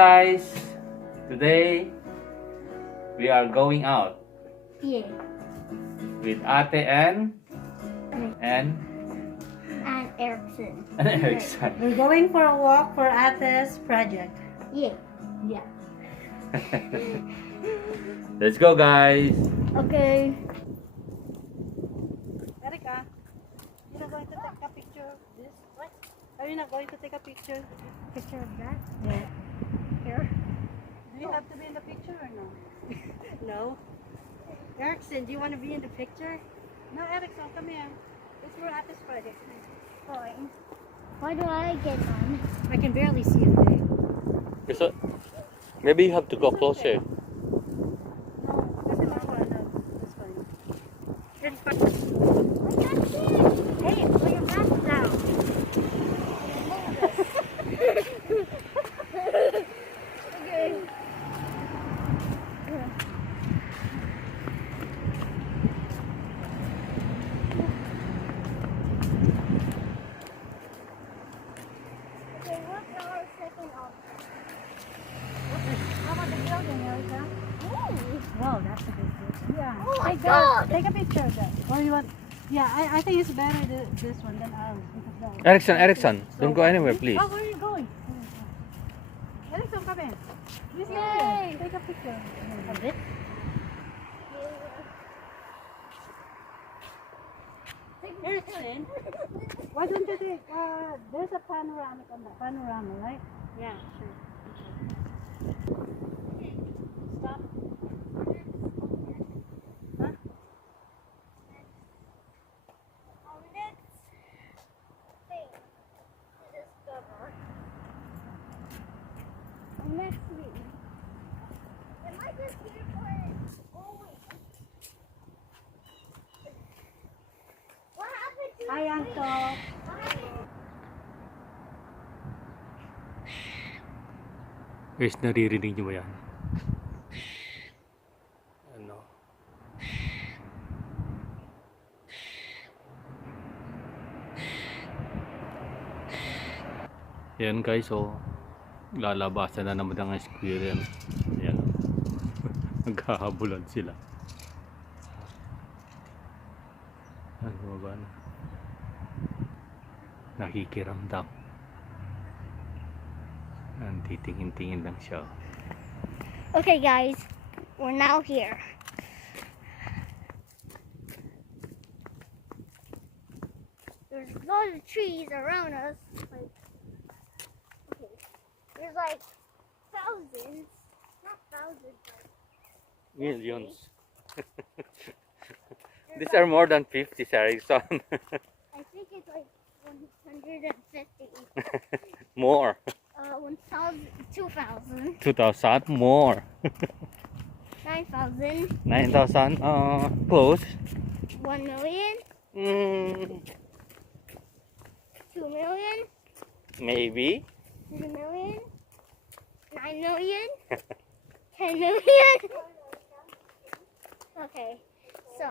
guys, today we are going out Yeah. with Ate and Erickson. Erickson. We're going for a walk for Ate's project. Yeah. Yeah. Let's go, guys. Okay. Erica, you're not going to take a picture of this? What? Are you not going to take a picture? Picture of that. Yeah. Here. Do you have to be in the picture or no? No. Erickson, do you want to be in the picture? No, Erickson, come here. It's for Ate's project. Fine. Why do I get none? I can barely see it. Babe. So, maybe you have to go closer. No, kasi makuha. That's fine. It's fine. I got it. Hey, put your back down. Okay. Okay, what's our second option? How about the building, Erica? Ooh. Wow, that's a good picture. Yeah. Oh my Take God. Take a picture of that. Or you want? Yeah, I think it's better this one than ours because the Erickson, don't go anywhere, please. Oh, where are you going? Erickson, come in. Please come Yay. here. Take a picture of it. Erickson, why don't you take? There's a panoramic on that panorama, right? Yeah, sure. Stop. Huh? Our next thing to discover. Our next thing. Am I just here for it? Oh wait. What happened to Hi, Uncle. Guys, naririnig niyo ba yan? Ano? Yan guys, oh. Lalabasan na naman ang squirrel. Yan. Naghahabulan sila. Ano ba na? Nakikiramdam. Titingin-tingin lang siya. Okay, guys, we're now here. There's lots of trees around us. Like, okay, there's like thousands, not thousands, but Millions. there's These like, are more than 50, Erickson. I think it's like 150. More. 1,000, 2,000, 2,000 more. 9,000, 9,000 close. 1 million, Mm, 2 million, maybe. 3 million, 9 million, 10 million. Okay, so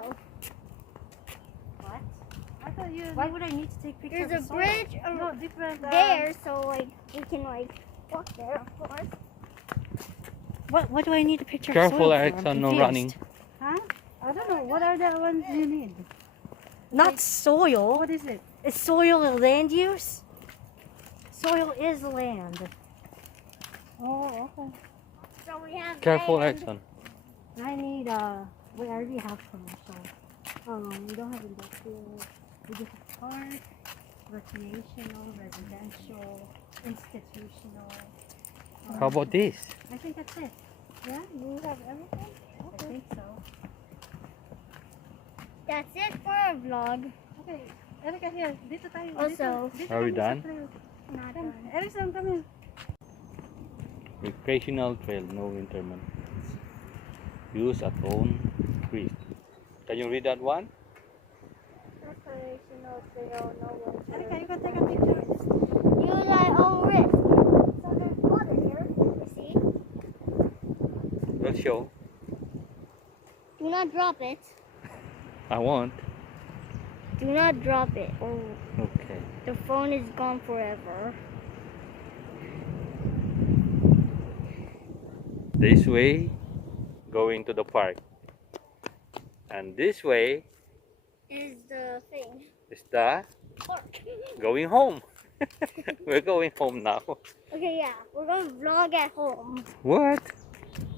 What? I thought you. Why would I need to take pictures? there's a bridge No, different. there, so like we can like walk there, of course. What do I need a picture? Careful, of soil for? Erickson, I'm no confused. running. Huh? I don't know. What are the ones you need? Not soil. What is it? Is soil a land use? Soil is land. Oh, okay. So we have Careful, land. Erickson. I need we already have commercial. We don't have industrial. We just have park, recreational, residential, institutional. How about this? I think that's it. Yeah, you have everything. I think so. That's it for our vlog. Okay, Erica, here. Dito tayo. Also- dito Are we kami sa done? trail. Not Come, done. Erickson, come here. Recreational trail, no winter maintenance. Use at own risk. Can you read that one? Recreational trail, no Erica, water. you can take a picture. Use at own risk. So there's water here. You see? We'll show. Do not drop it. I won't. Do not drop it, or Okay. the phone is gone forever. This way, going to the park. And this way Is the thing. is the Park. going home. We're going home now. Okay, yeah. We're going to vlog at home. What?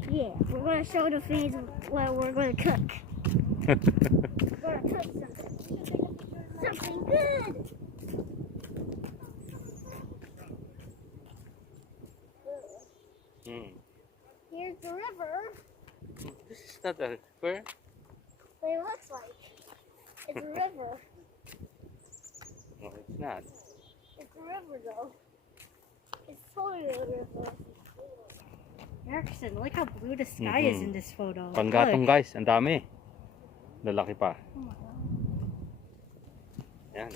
Yeah. We're going to show the feeds what we're going to cook. We're going to cook something. Something good. Hmm. Here's the river. This is not a river. What it looks like. It's a river. No, it's not. It's a river, though. It's totally a river. Erickson, look how blue the sky is Mhm. in this photo. Panggatong Look. guys, ang dami. Lalaki pa. Oh my God. Yan.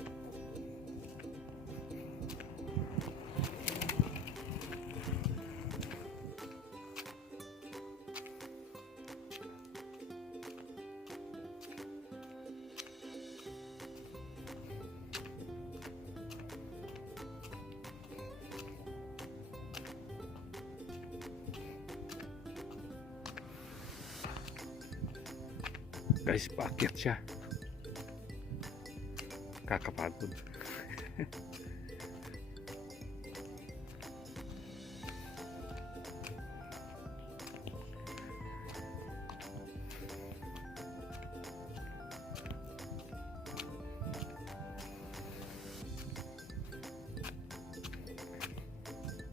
Guys, paakyat siya. Kakapagod.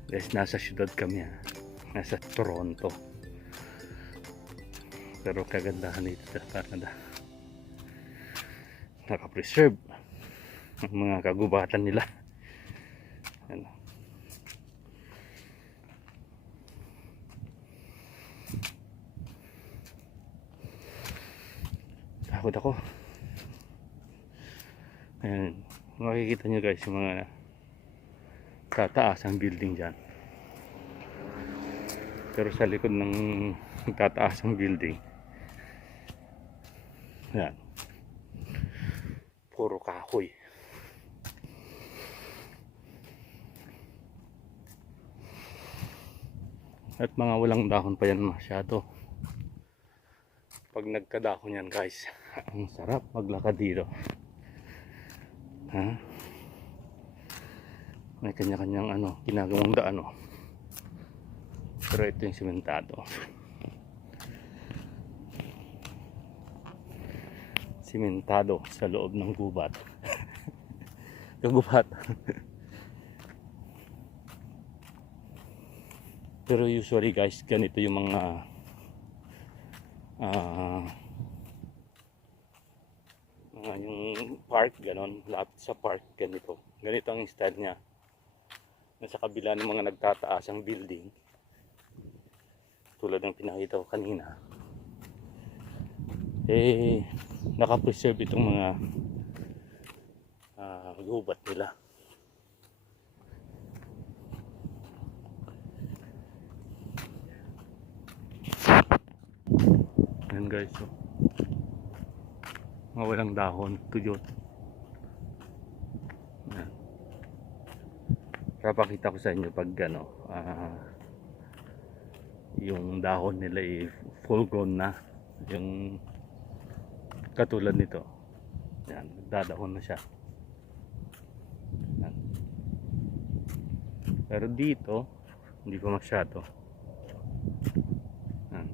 Guys, nasa syudad kami ha. Nasa Toronto. Pero kagandahan dito sa Canada, naka-preserve ang mga kagubatan nila. Ano. Takot ako. Ayan, makikita nyo guys yung mga tataas ang building dyan. Pero sa likod ng tataas ang building, yan, puro kahoy. At mga walang dahon pa yan masyado. Pag nagkadahon yan guys, ang sarap maglakad dito. Ha? May kanya-kanyang ano, ginagawang daan oh. Pero ito yung simentado. Simentado sa loob ng gubat. Kagubat. Pero usually guys, ganito yung mga yung park, ganon, lapit sa park, ganito. Ganito ang style niya. Nasa kabila ng mga nagtataas ang building, tulad ng pinakita ko kanina, eh nakapreserve itong mga gubat nila. Ayan guys, so mga walang dahon, tuyot. Ayan. Papakita ko sa inyo pag ano, yung dahon nila ay full grown na, yung katulad nito. Yan, dadahon na siya. Yan. Pero dito hindi pa masyado. Yan.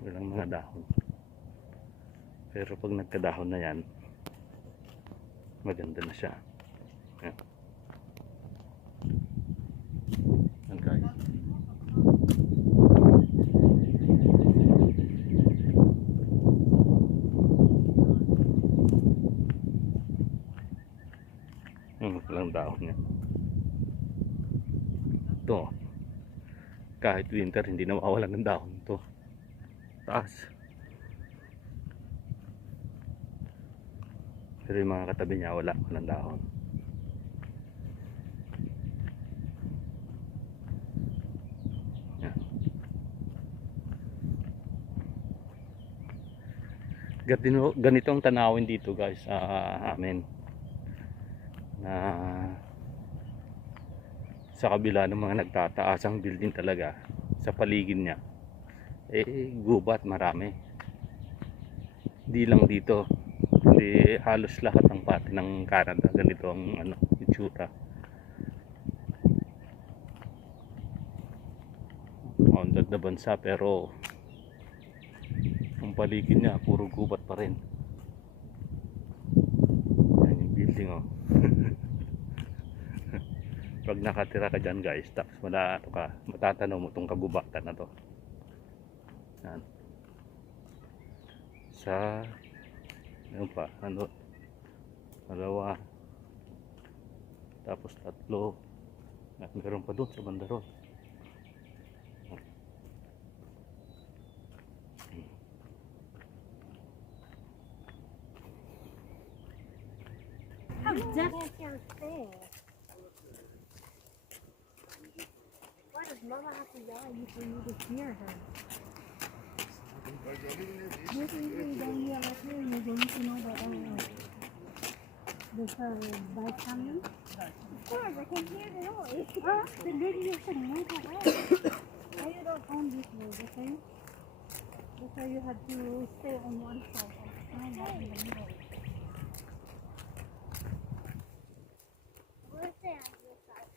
Walang mga dahon. Pero pag nagkadahon na yan, maganda na siya. Yan. Yan guys. Walang dahon niya. Ito, kahit winter hindi na mawawalan ng dahon to. Taas. Pero yung mga katabi niya walang dahon. Yan. ganito ang tanawin dito guys sa amin. Na sa kabila ng mga nagtataasang building talaga sa paligid niya, eh gubat marami. Di lang dito, hindi halos lahat ng pati ng Canada ganito ang ano, itsura. Unlad na bansa pero ang paligid niya puro gubat pa rin. Yan yung building oh. Pag nakatira ka dyan guys, tapos matatanaw mo itong kagubatan na to. Yan. Sa ano pa, ano, dalawa, tapos tatlo, at meron pa doon sa bandaron. How deaf Why does Mama have to yell at you for you to hear her? Usually when you yell at her, you're going to know that there's a bike coming. Of course, I can hear the noise. Then maybe you should move away. Why you don't own this road, okay? That's why you have to stay on one side all the time, not in the middle. Where's the other side?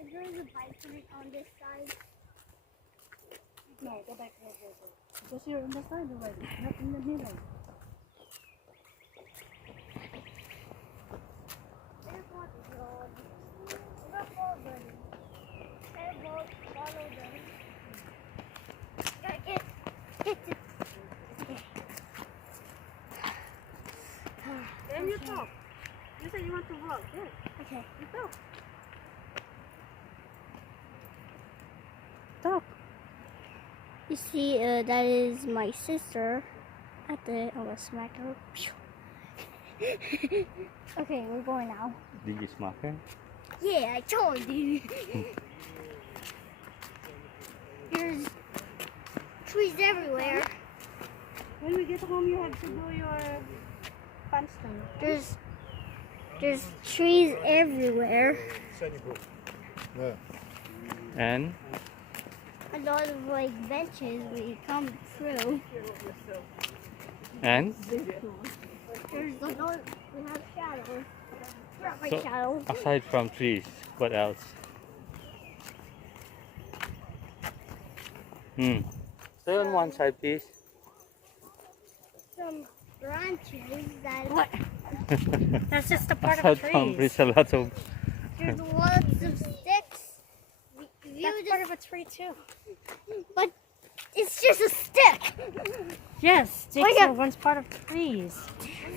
Is there a bike coming on this side? No, go back, go. Because you're on the side already, not in the middle. There's one road. Look over. Hey, both follow them. Gotta get to. Then you talk. You said you want to walk. Yes, Okay. you talk. Talk. You see, that is my sister at the. I'm gonna smack her. Okay, we're going now. Did you smack her? Yeah, I told you. There's trees everywhere. When we get home, you have to do your pants thing. There's trees everywhere. And A lot of like benches we come through. and There's a lot. We have shadows. Not my So- shadows. aside from trees, what else? Stay on one side please. Some branches that. What? That's just a part Aside of from trees. trees, a lot of There's lots of sticks. You That's part of a tree too. but it's just a stick. Yes, sticks Oh, yeah. are once part of trees.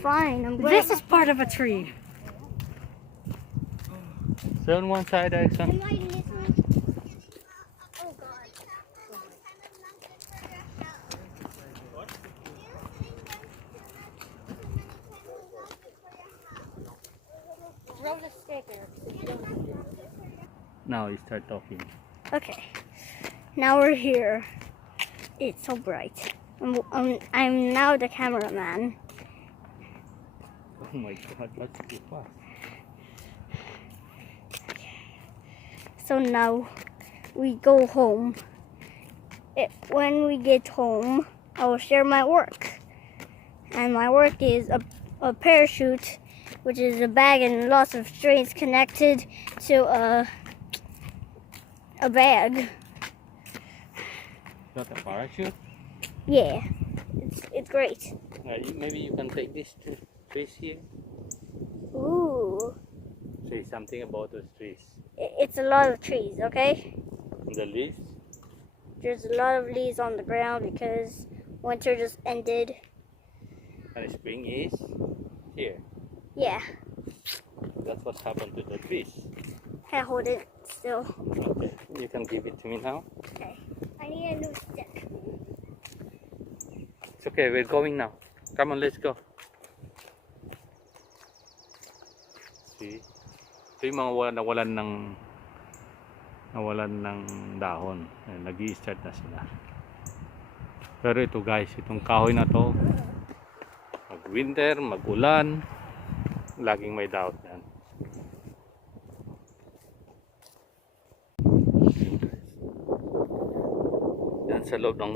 Fine, I'm going. This is part of a tree. stay on one side, Erickson. Am I this one? Oh God. Roll the stick, Now you start talking. Okay, now we're here. It's so bright. I'm now the cameraman. Oh my god, that's too fast. So now we go home. When we get home, I will share my work. And my work is a parachute, which is a bag and lots of strings connected to a bag. Not a parachute? Yeah, it's great. Maybe you can take this trees here. Ooh, Say something about those trees. it's a lot of trees, okay? And the leaves? There's a lot of leaves on the ground because winter just ended. And spring is here. Yeah, That's what happened to the trees. I hold it still. Okay, you can give it to me now. Okay, I need a new stick. It's okay, we're going now. Come on, let's go. See? Ito yung mga nawalan ng dahon. Nag-i-start na sila. Pero ito guys, itong kahoy na to, mag-winter, mag-ulan, laging may daot yan. Yan sa loob ng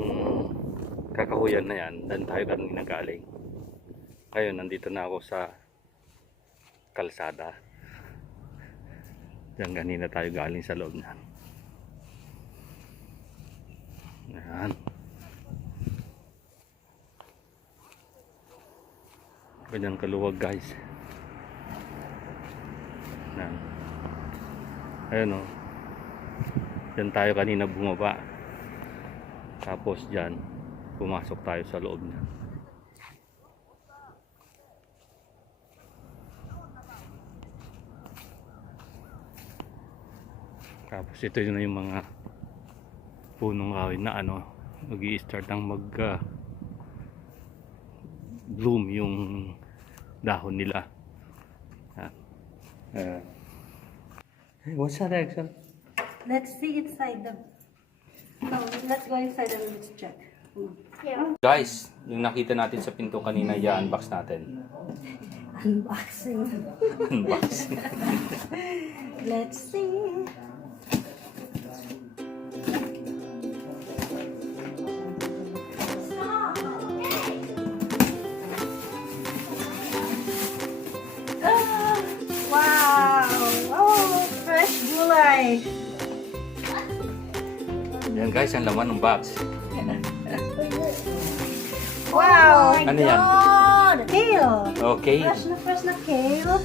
kakahuyan na yan, dan tayo kanina galing. Ngayon, nandito na ako sa kalsada. Diyan kanina tayo galing sa loob niyan. Yan. Ganyan kaluwag guys. Yan. Ayun o. Diyan tayo kanina bumaba. Tapos diyan, pumasok tayo sa loob niya. Tapos ito yun na yung mga punong kahoy na nag-i-start ang mag bloom yung dahon nila. Hey, what's that, Axel? Let's see inside the... No, let's go inside and let's check. Yeah. Guys, yung nakita natin sa pinto kanina, i-unbox natin. Unboxing. Unboxing. Let's see. Ah, wow! Oh, fresh gulay. Yan guys, ang laman ng box. Wow! Ano yan? Kale. Okay. Fresh na kale.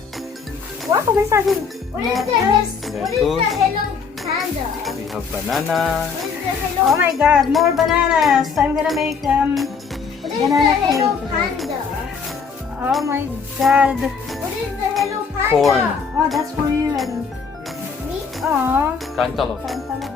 Wow, may saging. What is the Hello Panda? We have banana. What is the Hello? Oh my god, more bananas. I'm gonna make What is the banana Hello cake. Panda? Oh my god. What is the Hello Panda? Corn. Oh, that's for you and Me? oh, Cantaloupe. cantaloupe.